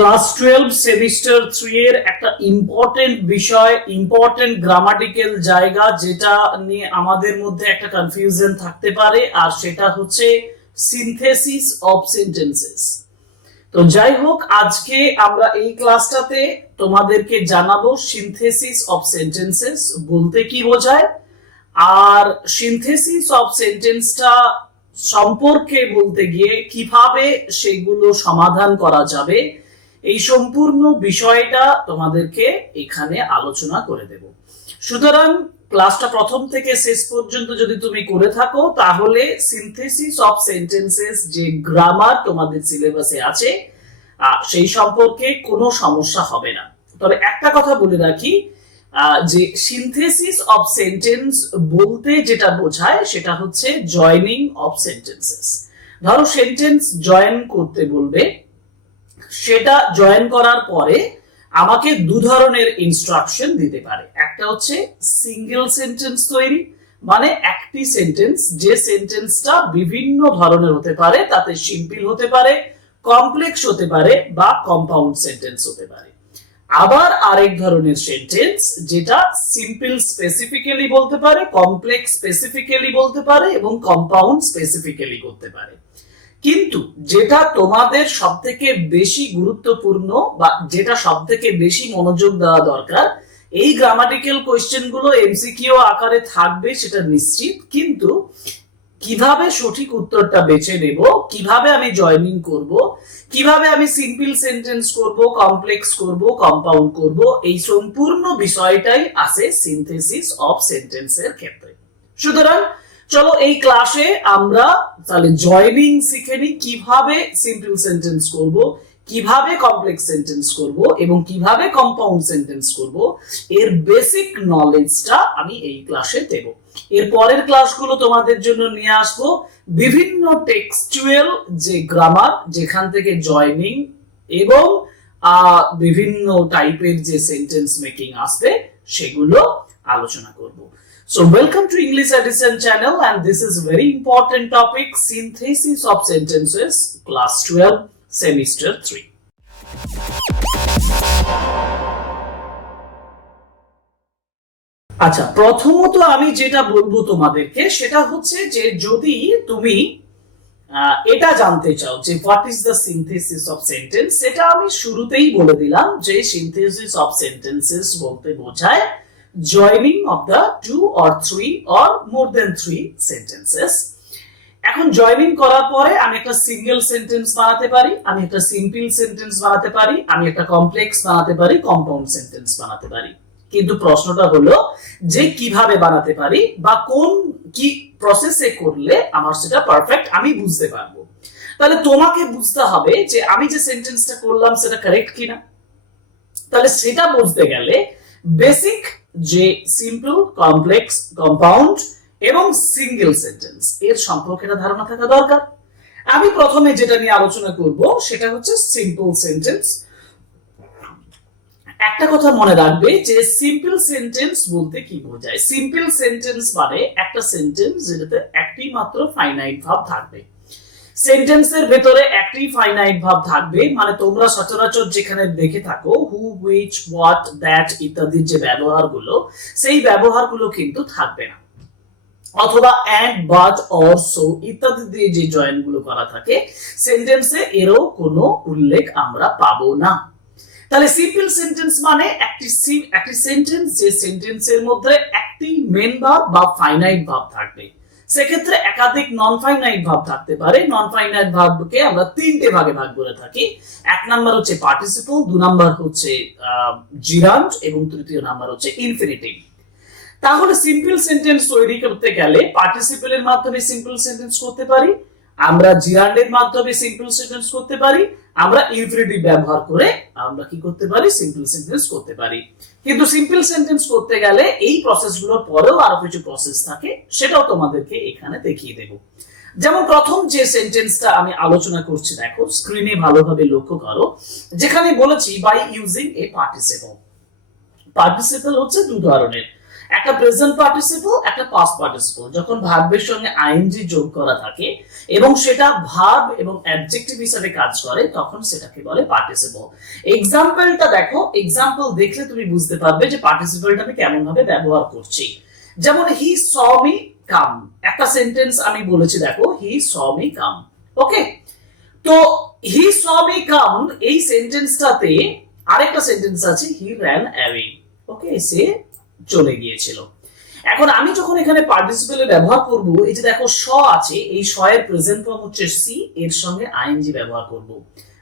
Class 12 semester 3 এর একটা important বিষয়, ইম্পর্টেন্ট গ্রামাটিক্যাল জায়গা যেটা নিয়ে আমাদের মধ্যে একটা কনফিউশন থাকতে পারে, আর সেটা হচ্ছে সিনথেসিস অফ সেন্টেন্সেস। তো যাই হোক, আজকে আমরা এই ক্লাসটাতে তোমাদেরকে জানাবো সিনথেসিস অফ সেন্টেন্সেস বলতে কি বোঝায়, আর সিনথেসিস অফ সেন্টেন্সটা সম্পর্কে বলতে গিয়ে কিভাবে সেগুলো সমাধান করা যাবে, এই সম্পূর্ণ বিষয়টা তোমাদেরকে এখানে আলোচনা করে দেব। সুতরাং ক্লাসটা প্রথম থেকে শেষ পর্যন্ত যদি তুমি করে থাকো, তাহলে সিনথেসিস অফ সেন্টেন্সেস যে গ্রামার তোমাদের সিলেবাসে আছে সেই সম্পর্কে কোনো সমস্যা হবে না। তবে একটা কথা বলে রাখি, যে সিনথেসিস অফ সেন্টেন্স বলতে যেটা বোঝায় সেটা হচ্ছে জয়নিং অফ সেন্টেন্সেস। ধরো সেন্টেন্স জয়েন করতে বলবে, সেটা জয়েন করার পরে আমাকে দু ধরনের ইনস্ট্রাকশন দিতে পারে। একটা হচ্ছে সিঙ্গেল সেন্টেন্স তৈরি, মানে একটি সেন্টেন্স, যে সেন্টেন্সটা বিভিন্ন ধরনের হতে পারে, তাতে সিম্পল হতে পারে, কমপ্লেক্স হতে পারে বা কম্পাউন্ড সেন্টেন্স হতে পারে। আবার আরেক ধরনের সেন্টেন্স যেটা সিম্পল স্পেসিফিক্যালি বলতে পারে, কমপ্লেক্স স্পেসিফিক্যালি বলতে পারে এবং কম্পাউন্ড স্পেসিফিক্যালি করতে পারে। কিন্তু যেটা তোমাদের সবথেকে বেশি গুরুত্বপূর্ণ বা যেটা সবথেকে বেশি মনোযোগ দেওয়া দরকার, এই গ্রামাটিক্যাল কোয়েশ্চেন গুলো এমসিকিউ আকারে থাকবে সেটা নিশ্চিত, কিন্তু কিভাবে সঠিক উত্তরটা বেছে নেব, কিভাবে আমি জয়েনিং করব, কিভাবে আমি সিম্পল সেন্টেন্স করব, কমপ্লেক্স করব, কম্পাউন্ড করব, এই সম্পূর্ণ বিষয়টাই আছে সিনথেসিস অফ সেন্টেন্সের ক্ষেত্রে। সুতরাং চলো এই ক্লাসে আমরা তাহলে জয়েনিং শিখে নিই, কিভাবে সিম্পল সেন্টেন্স করব, কিভাবে কমপ্লেক্স সেন্টেন্স করব এবং কিভাবে কম্পাউন্ড সেন্টেন্স করব, এর বেসিক নলেজটা আমি এই ক্লাসে দেব। এর পরের ক্লাসগুলো তোমাদের জন্য নিয়ে আসবো বিভিন্ন টেক্সচুয়াল যে গ্রামার, যেখান থেকে জয়েনিং এবং বিভিন্ন টাইপের যে সেন্টেন্স মেকিং আসবে সেগুলো আলোচনা করব। So welcome to English Edition channel, and this is a very important topic, synthesis of sentences, class 12 semester 3. আচ্ছা, প্রথমত আমি যেটা বলবো তোমাদেরকে সেটা হচ্ছে যে যদি তুমি এটা জানতে চাও যে what is the synthesis of sentence, সেটা আমি শুরুতেই বলে দিলাম যে সিনথেসিস অফ সেন্টেন্সেস বলতে বোঝায় joining of the 2 or 3 or more than 3 sentences। এখন জয়নিং করার পরে আমি একটা সিঙ্গেল সেন্টেন্স বানাতে পারি, আমি একটা সিম্পল সেন্টেন্স বানাতে পারি, আমি একটা কমপ্লেক্স বানাতে পারি, কম্পাউন্ড সেন্টেন্স বানাতে পারি। কিন্তু প্রশ্নটা হলো যে কিভাবে বানাতে পারি বা কোন কি প্রসেসে করলে আমার সেটা পারফেক্ট আমি বুঝতে পারবো। তাহলে তোমাকে বুঝতে হবে যে আমি যে সেন্টেন্সটা করলাম সেটা কারেক্ট কিনা। তাহলে সেটা বুঝতে গেলে বেসিক যে সিম্পল, কমপ্লেক্স, কম্পাউন্ড এবং সিঙ্গেল সেন্টেন্স এর সম্পর্কে ধারণা থাকা দরকার। আমি প্রথমে যেটা নিয়ে আলোচনা করব সেটা হচ্ছে সিম্পল সেন্টেন্স। একটা কথা মনে রাখবে যে সিম্পল সেন্টেন্স বলতে কি বোঝায়। সিম্পল সেন্টেন্স মানে একটা সেন্টেন্স যেটাতে একটি মাত্র ফাইনাইট ভার্ব থাকবে। সেন্টেন্সের ভেতরে একটি ফাইনাইট ভার্ব থাকবে, মানে তোমরা সচরাচর যেখানে দেখে থাকো হু, হুইচ, হোয়াট, দ্যাট ইত্যাদির যে ব্যবহারগুলো, সেই ব্যবহারগুলো কিন্তু থাকবে না। অথবা অ্যান্ড, বাট, অর, সো ইত্যাদি দিয়ে যে জয়েন গুলো করা থাকে সেন্টেন্সে, এরও কোনো উল্লেখ আমরা পাবো না। তাহলে সিম্পল সেন্টেন্স মানে একটি সেন্টেন্স যে সেন্টেন্সের মধ্যে একটি মেন ভার্ব বা ফাইনাইট ভার্ব থাকবে। সেক্ষেত্রে একাধিক নন ফাইনাইট ভার্ব থাকতে পারে। নন ফাইনাইট ভার্বকে আমরা তিনটে ভাগে ভাগ করে থাকি। এক নাম্বার হচ্ছে পার্টিসিপল, দু নাম্বার হচ্ছে জিরান্ড এবং তৃতীয় নাম্বার হচ্ছে ইনফিনিটিভ। তাহলে সিম্পল সেন্টেন্স তৈরি করতে গেলে পার্টিসিপলের মাধ্যমে সিম্পল সেন্টেন্স করতে পারি, আমরা জিরান্ডের মাধ্যমে সিম্পল সেন্টেন্স করতে পারি, আমরা ইনফিনিটিভ ব্যবহার করে আমরা কি করতে পারি, সিম্পল সেন্টেন্স করতে পারি। কিন্তু সিম্পল সেন্টেন্স করতে গেলে এই প্রসেসগুলোর পরেও আরো কিছু প্রসেস থাকে, সেটাও তোমাদেরকে এখানে দেখিয়ে দেব। যেমন প্রথম যে সেন্টেন্সটা আমি আলোচনা করছি, দেখো স্ক্রিনে ভালোভাবে লক্ষ্য করো, যেখানে বলেছি by using a participle. Participle হচ্ছে দু ধরনের, একটা প্রেজেন্ট পার্টিসিপল, একটা পাস্ট পার্টিসিপল, যখন ভার্বের সঙ্গে আইএনজি যোগ করা থাকে এবং সেটা ভার্ব এবং অ্যাডজেক্টিভ হিসেবে কাজ করে, তখন সেটাকে বলে পার্টিসিপল। এক্সাম্পলটা দেখো, এক্সাম্পল দেখলে তুমি বুঝতে পারবে যে পার্টিসিপলটা আমি কেমন ভাবে ব্যবহার করছি। যেমন হি স মি কাম, একটা সেন্টেন্স আমি বলেছি, দেখো হি স মি কাম। ওকে, তো হি স মি কাম এই সেন্টেন্সটাতে আরেকটা সেন্টেন্স আছে, হি র্যান অ্যাওয়ে। ওকে, সে চলে গিয়েছিল। এখন আমি যখন এখানে পার্টিসিপেল ব্যবহার করব, এই যে দেখো স আছে, এই স এর প্রেজেন্ট ফর্ম হচ্ছে সি, এর সঙ্গে আইএনজি ব্যবহার করব,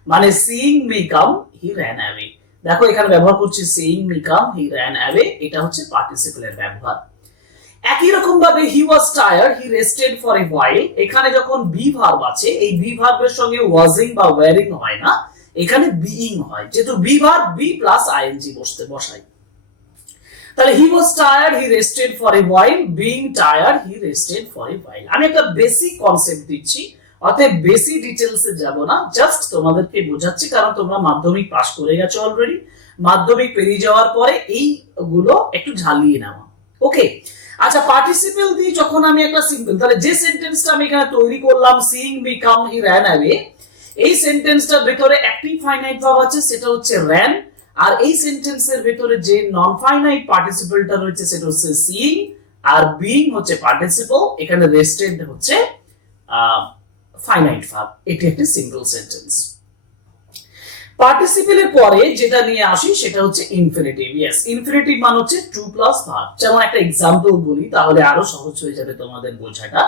মানে seeing me come he ran away. দেখো এখানে ব্যবহার করছি seeing me come he ran away, এটা হচ্ছে পার্টিসিপেলের ব্যবহার। একই রকম ভাবে he was tired he rested for a while, এখানে যখন বি ভার্ব আছে, এই বি ভার্বের সঙ্গে ওয়াজিং বা ওয়্যারিং হয় না, এখানে বিইং হয়, যেহেতু be verb be plus ING বসাই। তাহলে he was tired he rested for a while, being tired he rested for a while. আমি একটা বেসিক কনসেপ্ট দিচ্ছি, অতএব বেশি ডিটেলসে যাব না, জাস্ট তোমাদেরকে বোঝাচ্ছি, কারণ তোমরা মাধ্যমিক পাস করে গেছো অলরেডি। মাধ্যমিক পেরিয়ে যাওয়ার পরে এইগুলো একটু ঝালিয়ে নেওয়া। ওকে, আচ্ছা, পার্টিসিপেল দিয়ে যখন আমি একটা সিম্পল, তাহলে যে সেন্টেন্সটা আমি এখানে তৈরি করলাম seeing me come he ran away, এই সেন্টেন্সটার ভিতরে একটি ফাইনাইট ভার্ব আছে, সেটা হচ্ছে র্যান, আর এই সেন্টেন্সের ভিতরে যে নন ফাইনাইট পার্টিসিপলটা রয়েছে সেটা হচ্ছে সিইং, আর বিইং হচ্ছে পার্টিসিপল, এখানে রেস্টেড হচ্ছে ফাইনাইট ভার্ব। এটি একটি সিঙ্গল সেন্টেন্স। পার্টিসিপেলের পরে যেটা নিয়ে আসি সেটা হচ্ছে ইনফিনিটিভ। ইয়েস, ইনফিনিটিভ মানে হচ্ছে টু প্লাস ভার্ব। যেমন একটা এক্সাম্পল বলি, তাহলে আরো সহজ হয়ে যাবে তোমাদের বোঝাটা।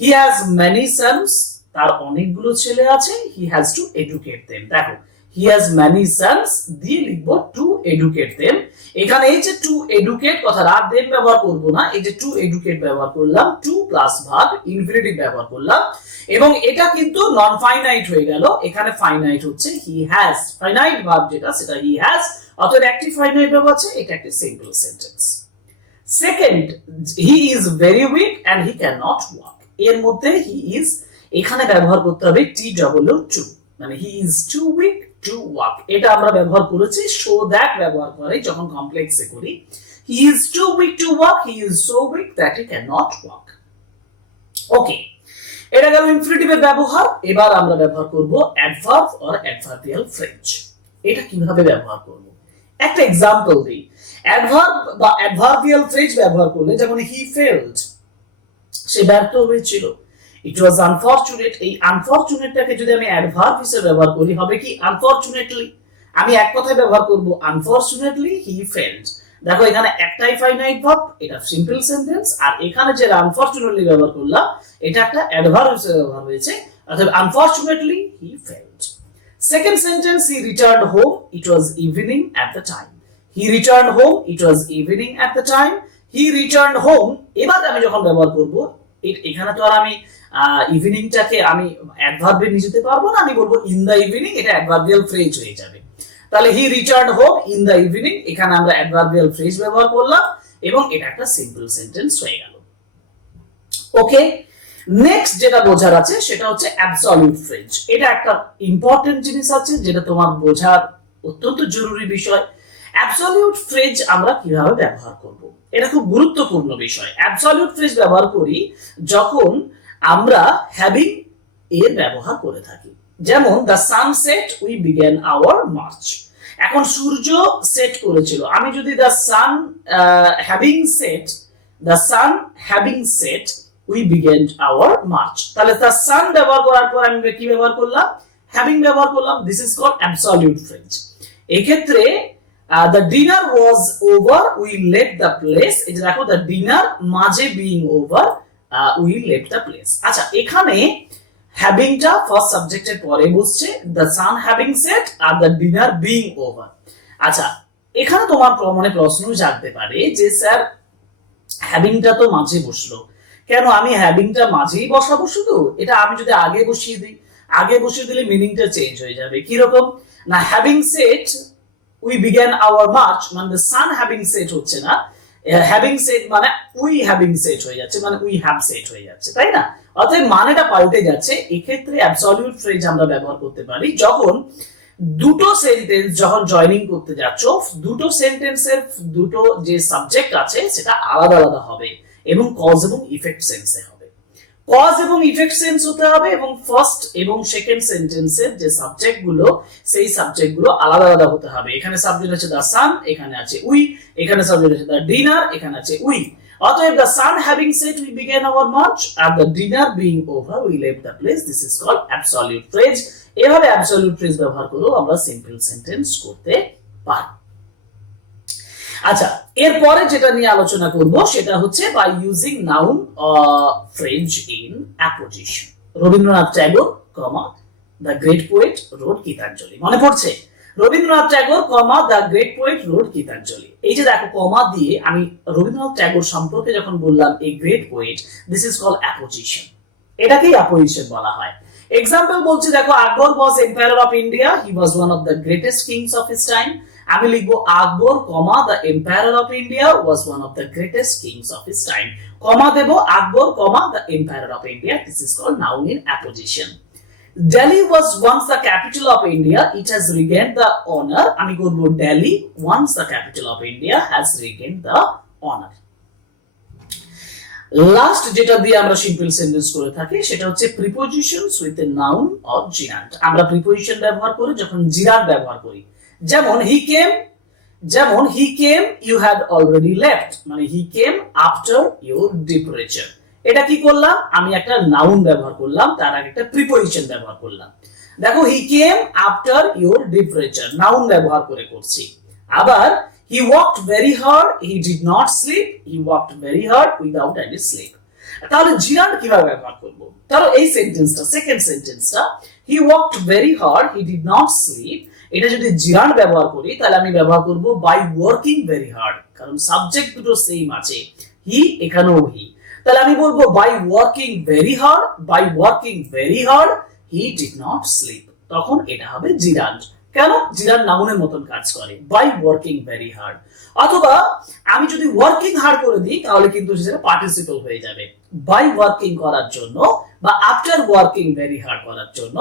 হি হ্যাজ মেনি সন্স, তার অনেকগুলো ছেলে আছে, he has to educate them. দেখো হি হ্যাজ মেনি সন্স দিয়ে লিখবো টু এডুকেট দেম। এখানে এই যে টু এডুকেট কথা রাত দেম ব্যবহার করব না, এই যে টু এডুকেট ব্যবহার করলাম, টু প্লাস ভার্ব ইনফিনিটিভ ব্যবহার করলাম, এবং এটা কিন্তু নন ফাইনাইট হয়ে গেল। এখানে ফাইনাইট হচ্ছে হি হ্যাজ, ফাইনাইট ভার্ব যেটা সেটা হি হ্যাজ, অতএব একটি ফাইনাইট ভার্ব আছে, এটা একটি simple sentence. Second, he is very weak and he can not walk, এর মধ্যে হি ইজ এখানে ব্যবহার করতে হবে টি ডব্লিউ টু, মানে he is too weak to walk. এটা আমরা ব্যবহার করেছি সো দ্যাট ব্যবহার করে যখন কমপ্লেক্সে করি। He is too weak to walk, he is so weak that he can not walk. Okay, এটা গেল ইনফিনিটিভের ব্যবহার। এবার আমরা ব্যবহার করব অ্যাডভার্ব অর অ্যাডভার্বিয়াল ফ্রেজ। এটা কিভাবে ব্যবহার করব, একটা এক্সাম্পল দিই। অ্যাডভার্ব বা অ্যাডভার্বিয়াল ফ্রেজ ব্যবহার করলে, যেমন হি ফেলড, সে ব্যর্থ হয়েছিল। ইট ওয়াজ আনফরচুনেট, এই আনফরচুনেটটাকে যদি আমি অ্যাডভার্ব হিসেবে ব্যবহার করি হবে কি আনফরচুনেটলি। আমি এক কথায় ব্যবহার করব আনফরচুনেটলি হি ফেলড। দেখো এখানে একটাই ফাইনাইট ভার্ব, এটা সিম্পল সেন্টেন্স, আর এখানে যে আনফরচুনেটলি ব্যবহার করলাম এটা একটা অ্যাডভার্ব হিসেবে ব্যবহার হয়েছে, অর্থাৎ unfortunately he failed. Second sentence, he returned home, it was evening at the time. He returned home, it was evening at the time. He returned home, এবার আমি যখন ব্যবহার করব, এখানে তো আর আমি ইভিনিংটাকে আমি অ্যাডভার্বে নিয়ে যেতে পারবো না, আমি বলবো ইন দ্য ইভিনিং, এটা অ্যাডভার্বিয়াল ফ্রেজ হয়ে যাবে। তাহলে he returned home in the evening, এখানে আমরা অ্যাডভার্বিয়াল ফ্রেজ ব্যবহার করলাম এবং এটা একটা সিম্পল সেন্টেন্স হয়ে গেল। ওকে, নেক্সট যেটা বোঝার আছে সেটা হচ্ছে অ্যাবসলিউট ফ্রেজ। এটা একটা ইম্পর্টেন্ট জিনিস আছে যেটা তোমার বোঝার অত্যন্ত জরুরি বিষয়। অ্যাবসলিউট ফ্রেজ আমরা কিভাবে ব্যবহার করব, এটা খুব গুরুত্বপূর্ণ বিষয়। অ্যাবসলিউট ফ্রেজ ব্যবহার করি যখন আমরা হ্যাভিং এর ব্যবহার করে থাকি। যেমন the sun set we began our march. এখন সূর্য সেট করেছিল, আমি যদি the sun having set we began our march, তাহলে দ্য সান ব্যবহার করার পর আমি কি ব্যবহার করলাম, হ্যাভিং ব্যবহার করলাম। This is called absolute phrase. এই ক্ষেত্রে the dinner was over we left the place, এই যে দেখো the dinner মাঝে being over we left the place। আচ্ছা, এখানে having টা ফার্স্ট সাবজেক্টের পরে বসছে, the sun having set R the dinner being over। আচ্ছা, এখানে তোমার মনে প্রশ্ন জাগতে পারে যে স্যার having টা তো মাঝে বসলো, কেন আমি having টা মাঝেই বসাবো শুধু? এটা আমি যদি আগে বসিয়ে দিই, আগে বসিয়ে দিলে মিনিংটা চেঞ্জ হয়ে যাবে। কি রকম না, having set we began our march মানে the sun having set হচ্ছে না, having set মানে we having set হয়ে যাচ্ছে, মানে we have set হয়ে যাচ্ছে, তাই না? অতএব মানেটা পাল্টে যাচ্ছে। এক্ষেত্রে অ্যাবসলিউট ফ্রেজ আমরা ব্যবহার করতে পারি যখন দুটো সেন্টেন্স যখন জয়েনিং করতে যাচ্ছ, দুটো সেন্টেন্সের দুটো যে সাবজেক্ট আছে সেটা আলাদা আলাদা হবে এবং কজ এবং ইফেক্ট সেন্সে হবে। কজ এবং ইফেক্ট সেন্স হতে হবে এবং ফার্স্ট এবং সেকেন্ড সেন্টেন্সের যে সাবজেক্ট গুলো সেই সাবজেক্ট গুলো আলাদা আলাদা হতে হবে। এখানে সাবজেক্ট আছে দ্য সান, এখানে আছে উই, এখানে সাবজেক্ট আছে দ্য ডিনার, এখানে আছে উই। অতএব the sun having set we began our march and the dinner being over we left the place, this is called absolute phrase। এভাবে absolute phrase ব্যবহার করেও আমরা সিম্পল সেন্টেন্স করতে পারি। আচ্ছা, এরপরে যেটা নিয়ে আলোচনা করব সেটা হচ্ছে by using noun phrase in apposition। Rabindranath Tagore, the great poet wrote Gitanjali. মনে পড়ছে? Rabindranath Tagore, the great poet road Gitanjali. এই যে দেখো কমা দিয়ে আমি রবীন্দ্রনাথ ট্যাগর সম্পর্কে যখন বললাম a great poet, this is called apposition. এটাকেই অ্যাপোজিশন বলা হয়। এক্সাম্পল বলছি দেখো, Akbar was empire of India, he was one of the greatest kings of his time. আমি লিখবো Akbar, the empire of India was one of the greatest kings of his time. Comma দেব Akbar, the empire of India, this is called noun in apposition. Delhi was once the capital of India, it has regained the honor। আমি করব Delhi once the capital of India has regained the honor। Last যেটা দিয়ে আমরা simple sentence করে থাকি সেটা হচ্ছে prepositions with a noun or জিরান্ড। আমরা প্রিপোজিশন ব্যবহার করি যখন জিরান্ড ব্যবহার করি। যেমন he came you had already left, মানে he came after your departure। এটা কি করলাম? আমি একটা নাউন ব্যবহার করলাম, তার আগে একটা প্রিপোজিশন ব্যবহার করলাম। দেখো he came after your departure, noun ব্যবহার করে করছি। আবার he worked very hard, he did not sleep, he worked very hard without any sleep। তাহলে জিরান্ড কিভাবে ব্যবহার করব? তাহলে এই সেন্টেন্সটা, সেকেন্ড সেন্টেন্সটা he worked very hard, he did not sleep, এটা যদি জিরান্ড ব্যবহার করি তাহলে আমি ব্যবহার করব by working very hard, কারণ সাবজেক্ট দুটো সেম আছে, হি এখানেও হি। তাহলে আমি বলবো by working very hard he did not sleep, তখন এটা হবে জিরান্ড। কেন? জিরান্ড নাউনের মতন কাজ করে, by working very hard। অথবা আমি যদি ওয়ার্কিং হার্ড করে দিই তাহলে কিন্তু সেটা পার্টিসিপল হয়ে যাবে। by working করার জন্য বা after working very hard করার জন্য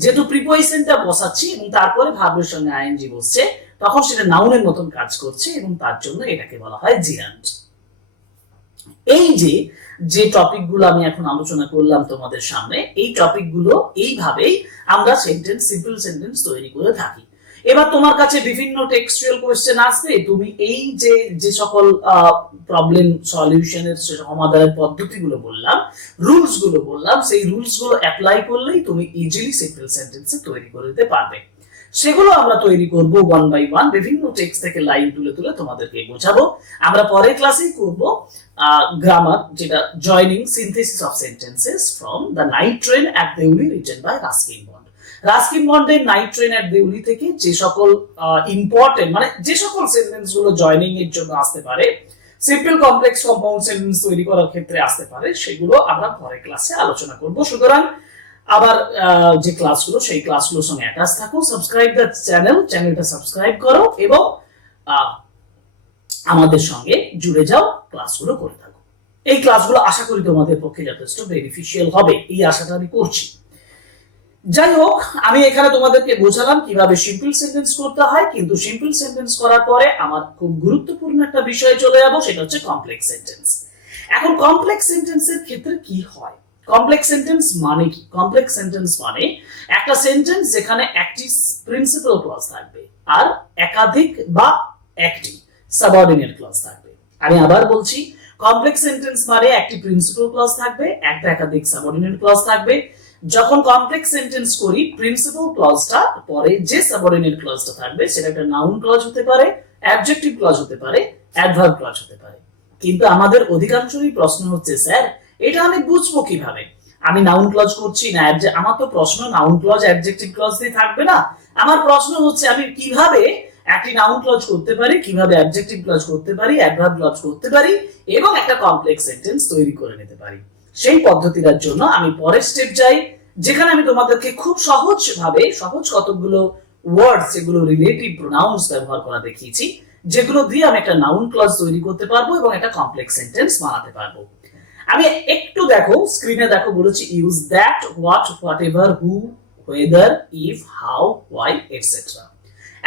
যেহেতু প্রিপোজিশনটা বসাচ্ছি এবং তারপরে ভার্বের সঙ্গে আইএনজি বসছে, তখন সেটা নাউনের মতন কাজ করছে এবং তার জন্য এটাকে বলা হয় জিরান্ড। এই যে টপিকগুলো আমি এখন আলোচনা করলাম তোমাদের সামনে, এই টপিকগুলো এইভাবেই আমরা সেন্টেন্স, সিম্পল সেন্টেন্স তৈরি করে থাকি। এবার তোমার কাছে বিভিন্ন টেক্সচুয়াল কোয়েশ্চেন আসবে, তুমি এই যে সকল প্রবলেম সলিউশনের সমাধানের পদ্ধতিগুলো বললাম, রুলস গুলো বললাম, সেই রুলস গুলো অ্যাপ্লাই করলেই তুমি ইজিলি সিম্পল সেন্টেন্স তৈরি করে দিতে পারবে। সেগুলো আমরা তৈরি করব ওয়ান বাই ওয়ান, বিভিন্ন টেক্সট থেকে লাইন তুলে তুলে তোমাদেরকে বোঝাবো। আমরা পরের ক্লাসেই করব গ্রামার, যেটা joining synthesis of sentences from the night train at Deoli written by Ruskin Bond. Ruskin বন্ডের নাইট ট্রেন অ্যাট দেউলি থেকে যে সকল ইম্পর্টেন্ট, মানে যে সকল সেন্টেন্স গুলো জয়নিং এর জন্য আসতে পারে, সিম্পল কমপ্লেক্স কম্পাউন্ড সেন্টেন্স তৈরি করার ক্ষেত্রে আসতে পারে, সেগুলো আমরা পরের ক্লাসে আলোচনা করব। সুতরাং আবার যে ক্লাসগুলো, সেই ক্লাসগুলোর সঙ্গে অ্যাটাচ থাকো, সাবস্ক্রাইব দ্য চ্যানেলটা সাবস্ক্রাইব করো এবং আমাদের সঙ্গে জুড়ে যাও, ক্লাসগুলো করে থাকো। এই ক্লাসগুলো আশা করি তোমাদের পক্ষে যথেষ্ট বেনিফিশিয়াল হবে, এই আশাটা আমি করছি। যাই হোক, আমি এখানে তোমাদেরকে বোঝালাম কিভাবে সিম্পল সেন্টেন্স করতে হয়, কিন্তু সিম্পল সেন্টেন্স করার পরে আমার খুব গুরুত্বপূর্ণ একটা বিষয়ে চলে যাব, সেটা হচ্ছে কমপ্লেক্স সেন্টেন্স। এখন কমপ্লেক্স সেন্টেন্সের ক্ষেত্রে কি হয়? কমপ্লেক্স সেন্টেন্স মানে কি? কমপ্লেক্স সেন্টেন্স মানে একটা সেন্টেন্স যেখানে একটি প্রিন্সিপাল ক্লজ থাকবে আর একাধিক বা একটি সাবঅর্ডিনেট ক্লজ থাকবে। আমি আবার বলছি, কমপ্লেক্স সেন্টেন্স মানে একটি প্রিন্সিপাল ক্লজ থাকবে, একটা একাধিক সাবঅর্ডিনেট ক্লজ থাকবে। যখন কমপ্লেক্স সেন্টেন্স করি, প্রিন্সিপাল ক্লজটা পরে যে সাবঅর্ডিনেট ক্লজটা থাকবে সেটা একটা নাউন ক্লজ হতে পারে, অ্যাডজেক্টিভ ক্লজ হতে পারে, অ্যাডভার্ব ক্লজ হতে পারে। কিন্তু আমাদের অধিকাংশই প্রশ্ন হচ্ছে, স্যার এটা আমি বুঝবো কিভাবে? আমি নাউন ক্লজ করছি না, আমার তো প্রশ্ন নাউন ক্লজ অ্যাডজেক্টিভ ক্লজ দিয়ে থাকবে না। আমার প্রশ্ন হচ্ছে আমি কিভাবে একটি নাউন ক্লজ করতে পারি, কিভাবে অ্যাডজেক্টিভ ক্লজ করতে পারি, অ্যাডভার্ব ক্লজ করতে পারি এবং একটা কমপ্লেক্স সেন্টেন্স তৈরি করে নিতে পারি। সেই পদ্ধতিটার জন্য আমি পরের স্টেপ যাই, যেখানে আমি তোমাদেরকে খুব সহজভাবে সহজ কতগুলো ওয়ার্ডস, যেগুলো রিলেটিভ প্রোনাউন্স ব্যবহার করা দেখিয়েছি, যেগুলো দিয়ে আমি একটা নাউন ক্লজ তৈরি করতে পারবো এবং একটা কমপ্লেক্স সেন্টেন্স বানাতে পারবো। আমি একটু দেখো, স্ক্রিনে দেখো, বলেছি use that, what, whatever, who, whether, if, how, why, etc.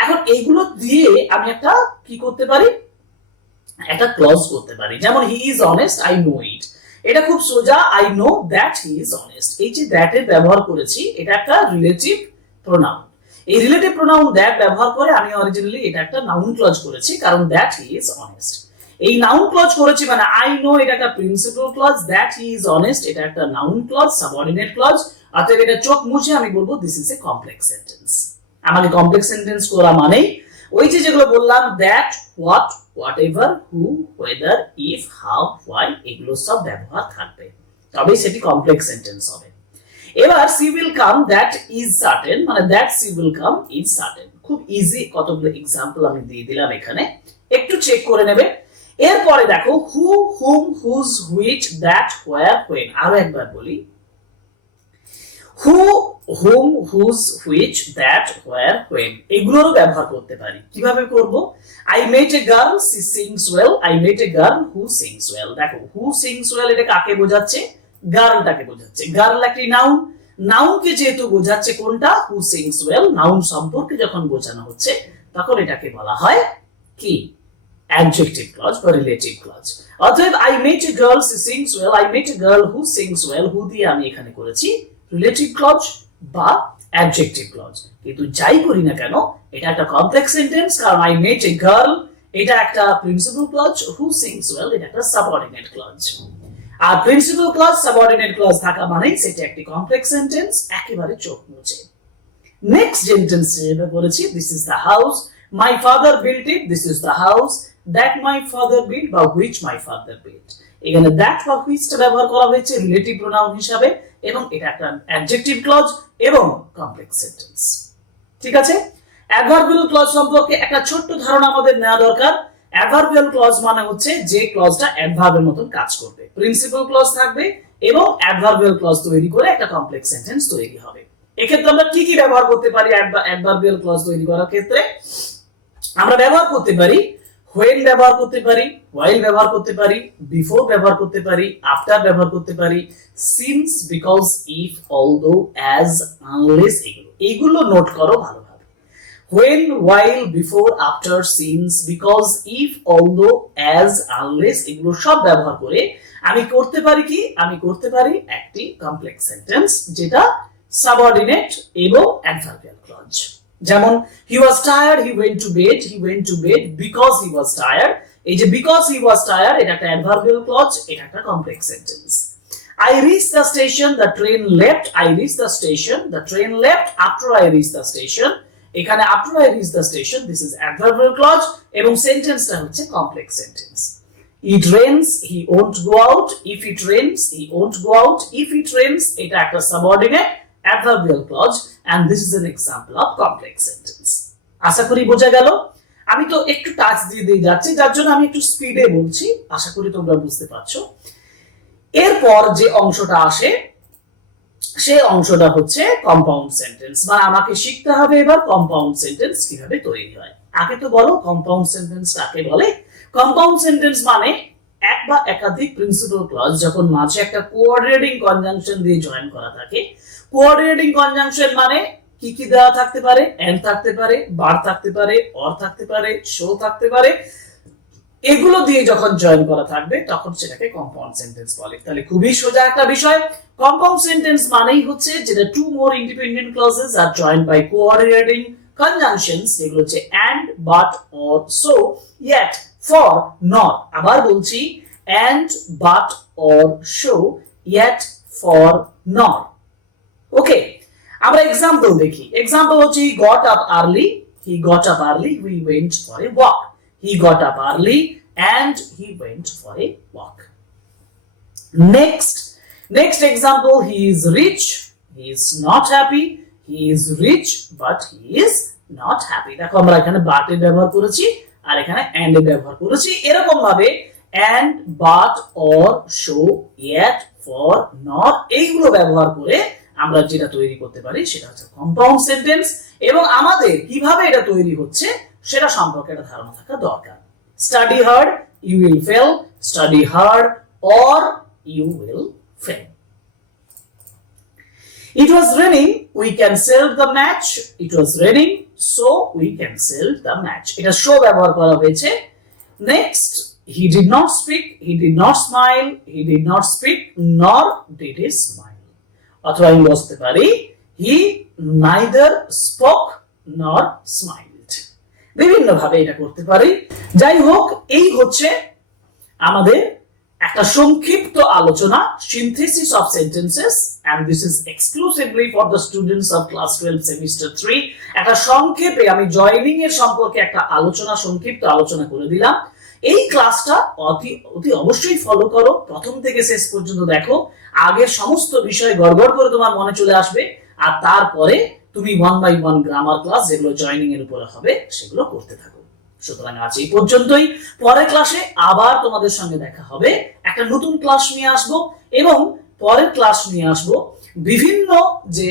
এখন এইগুলো দিয়ে আমি একটা কি করতে পারি, একটা ক্লজ করতে পারি। যেমন he is honest, I know it, এটা খুব সোজা, I know that he is honest. এই যে দ্যাট এর ব্যবহার করেছি, এটা একটা রিলেটিভ প্রোনাউন। এই রিলেটিভ প্রোনাউন দ্যাট ব্যবহার করে আমি অরিজিনালি এটা একটা নাউন ক্লজ করেছি, কারণ দ্যাট হি ইজ অনেস্ট। এই নাউন ক্লজ করেছি মানে আই নো এটা একটা principal clause, that he is honest এটা একটা নাউন ক্লজ, সাবঅর্ডিনেট ক্লজ। অতএব এটা চোখ মুছে আমি বলবো this is a complex sentence. আমাকে কমপ্লেক্স সেন্টেন্স করা মানে ওই যে যেগুলো বললাম, that, what, whatever, who, weather, if, how, why, এগুলো সব ব্যবহার থাকবে, তবেই সেটি কমপ্লেক্স সেন্টেন্স হবে। এবার she will come that is certain, মানে that she will come is certain. খুব ইজি কতগুলো এক্সাম্পল আমি দিয়ে দিলাম এখানে, একটু চেক করে নেবে। এরপরে দেখো who, whom, whose, which, that, where, when. আরো একবার বলি, who, whom, whose, which, that, where, when, এগুলোরও ব্যবহার করতে পারি। কিভাবে করব? I met a girl, she sings well, I met a girl who sings well. দেখো হু সিংস ওয়েল এটা কাকে বোঝাচ্ছে? গার্লটাকে বোঝাচ্ছে। গার্ল একটি নাউন, নাউনকে যেহেতু বোঝাচ্ছে কোনটা? হু সিংস ওয়েল। নাউন সম্পর্কে যখন বোঝানো হচ্ছে তখন এটাকে বলা হয় কি? adjective clause বা relative clause। অতএব I met a girl who sings well, I met a girl who sings well, who দিয়ে আমি এখানে করেছি relative clause বা adjective clause। কিন্তু যাই করি না কেন এটা একটা কমপ্লেক্স সেন্টেন্স, কারণ I met a girl এটা একটা principal clause, who sings well এটা একটা সাবঅর্ডিনেট ক্লজ। আর প্রিন্সিপাল ক্লজ, সাবঅর্ডিনেট ক্লজ থাকা মানেই সেটা একটি কমপ্লেক্স সেন্টেন্স, একেবারে চোখ মুছে। নেক্সট সেন্টেন্স যেটা বলেছি, this is the house, my father built it, this is the house, that my father built বা which my father built। এখানে that বা which টা ব্যবহার করা হয়েছে রিলেটিভ প্রোনাউন হিসাবে, এবং এটা একটা অ্যাডজেক্টিভ ক্লজ এবং কমপ্লেক্স সেন্টেন্স। ঠিক আছে, অ্যাডভার্বিয়াল ক্লজ সম্পর্কে একটা ছোট্ট ধারণা আমাদের নেওয়া দরকার। অ্যাডভার্বিয়াল ক্লজ মানে হচ্ছে যে ক্লজটা অ্যাডভার্বের মতন কাজ করবে। প্রিন্সিপাল ক্লজ থাকবে এবং অ্যাডভার্বিয়াল ক্লজ তৈরি করে একটা কমপ্লেক্স সেন্টেন্স তৈরি হবে। এক্ষেত্রে আমরা কি কি ব্যবহার করতে পারি? অ্যাডভার্বিয়াল ক্লজ তৈরি করার ক্ষেত্রে আমরা ব্যবহার করতে পারি when ব্যবহার করতে পারি, while ব্যবহার করতে পারি, before ব্যবহার করতে পারি, after ব্যবহার করতে পারি, since, because, if, although, as, unless, এগুলো নোট করো ভালোভাবে। when, while, before, after, since, because, if, although, as, unless এগুলো সব ব্যবহার করে আমি করতে পারি কি? আমি করতে পারি একটি কমপ্লেক্স সেন্টেন্স যেটা সাবঅর্ডিনেট এবং অ্যাডভার্বিয়াল ক্লজ। যেমন he was tired, he went to bed, he went to bed because he was tired। এই যে because he was tired এটা একটা অ্যাডভার্বিয়াল ক্লজ, এটা একটা complex sentence. I reached the station, the train left, I reached the station, the train left after I reached the station। এখানে after I reached the station this is adverbial clause এবং সেন্টেন্সটা হচ্ছে complex sentence. It rains, he won't go out, if it rains, he won't go out, if it rains এটা একটা subordinate adverbial clause and this is an example of complex sentence। আশা করি বোঝা গেল। আমি তো একটু টাচ দিয়ে যাচ্ছি, যার জন্য আমি একটু স্পিডে বলছি, আশা করি তোমরা বুঝতে পারছো। এরপর যে অংশটা আসে সেই অংশটা হচ্ছে কম্পাউন্ড সেন্টেন্স, মানে আমাকে শিখতে হবে এবার কম্পাউন্ড সেন্টেন্স কিভাবে তৈরি হয়। আগে তো বলো কম্পাউন্ড সেন্টেন্স কাকে বলে? কম্পাউন্ড সেন্টেন্স মানে এক বা একাধিক প্রিন্সিপাল ক্লজ যখন মাঝে একটা কোঅর্ডিনেটিং কনজাংশন দিয়ে জয়েন করা থাকে। কোঅর্ডিনেটিং কনজাংশন মানে কি কি দেওয়া থাকতে পারে? এন্ড থাকতে পারে, বার থাকতে পারে, অর থাকতে পারে, শো থাকতে পারে। এগুলো দিয়ে যখন জয়েন করা থাকবে তখন সেটাকে কম্পাউন্ড সেন্টেন্স বলে। তাহলে খুবই সোজা একটা বিষয়। কম্পাউন্ড সেন্টেন্স মানেই হচ্ছে যেটা two more independent clauses are joined by coordinating conjunctions, যেগুলো হচ্ছে and, but, or, so, yet, for, not. আবার বলছি, and, but, or, so, yet, for, not. Okay, আমরা এক্সাম্পল দেখি। এক্সাম্পল হচ্ছে he got up early, he got up early, we went for a walk। He got up early and he went for a walk। Next example, he is rich, he is not happy, he is rich but he is not happy। দেখো আমরা এখানে but এর ব্যবহার করেছি আর এখানে and এর ব্যবহার করেছি। এরকম ভাবে and, but, or, show, yet, for, not এইগুলো ব্যবহার করে আমরা যেটা তৈরি করতে পারি সেটা হচ্ছে কম্পাউন্ড সেন্টেন্স। এবং আমাদের কিভাবে এটা তৈরি হচ্ছে সেটা সম্পর্কে একটা ধারণা থাকা দরকার। Study hard, you will fail, study hard or you will fail. It was raining, we cancelled the match. It was raining, so we cancelled the match. এটা শো ব্যবহার করা হয়েছে। Next, he did not speak, he did not smile, he did not speak, nor did he smile. অথবা আমি বলতে পারি he neither spoke nor smiled. বিভিন্ন ভাবে এটা করতে পারি। যাই হোক, এই হচ্ছে আমাদের একটা সংক্ষিপ্ত আলোচনা, synthesis of sentences, and this is exclusively for the students of class 12 semester 3। একটা সংক্ষেপে আমি জয়নিং এর সম্পর্কে একটা আলোচনা, সংক্ষিপ্ত আলোচনা করে দিলাম। এই ক্লাসটা অতি অবশ্যই ফলো করো, প্রথম থেকে শেষ পর্যন্ত দেখো। আগে সমস্ত বিষয় গড়গড় করে তোমার মনে চলে আসবে, আর তারপরে তুমি 1 বাই 1 গ্রামার ক্লাস যেগুলো জয়নিং এর উপরে হবে সেগুলো করতে থাকো। সুতরাং আজ এই পর্যন্তই। পরের ক্লাসে আবার তোমাদের সঙ্গে দেখা হবে, একটা নতুন ক্লাস নিয়ে আসবো, এবং পরের ক্লাস নিয়ে আসবো বিভিন্ন যে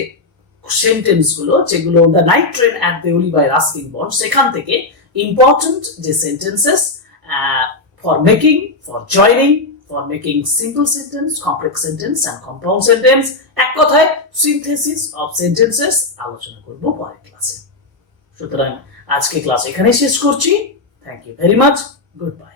সেন্টেন্স গুলো, যেগুলো the night train at Deoli by Ruskin Bond, সেখান থেকে ইম্পর্টেন্ট যে sentences for making, for joining, for making simple sentence, complex sentence and compound sentence, এক কথায় synthesis of sentences আলোচনা করব পরের ক্লাসে। সুতরাং আজকে ক্লাস এখানেই শেষ করছি। Thank you very much, good by.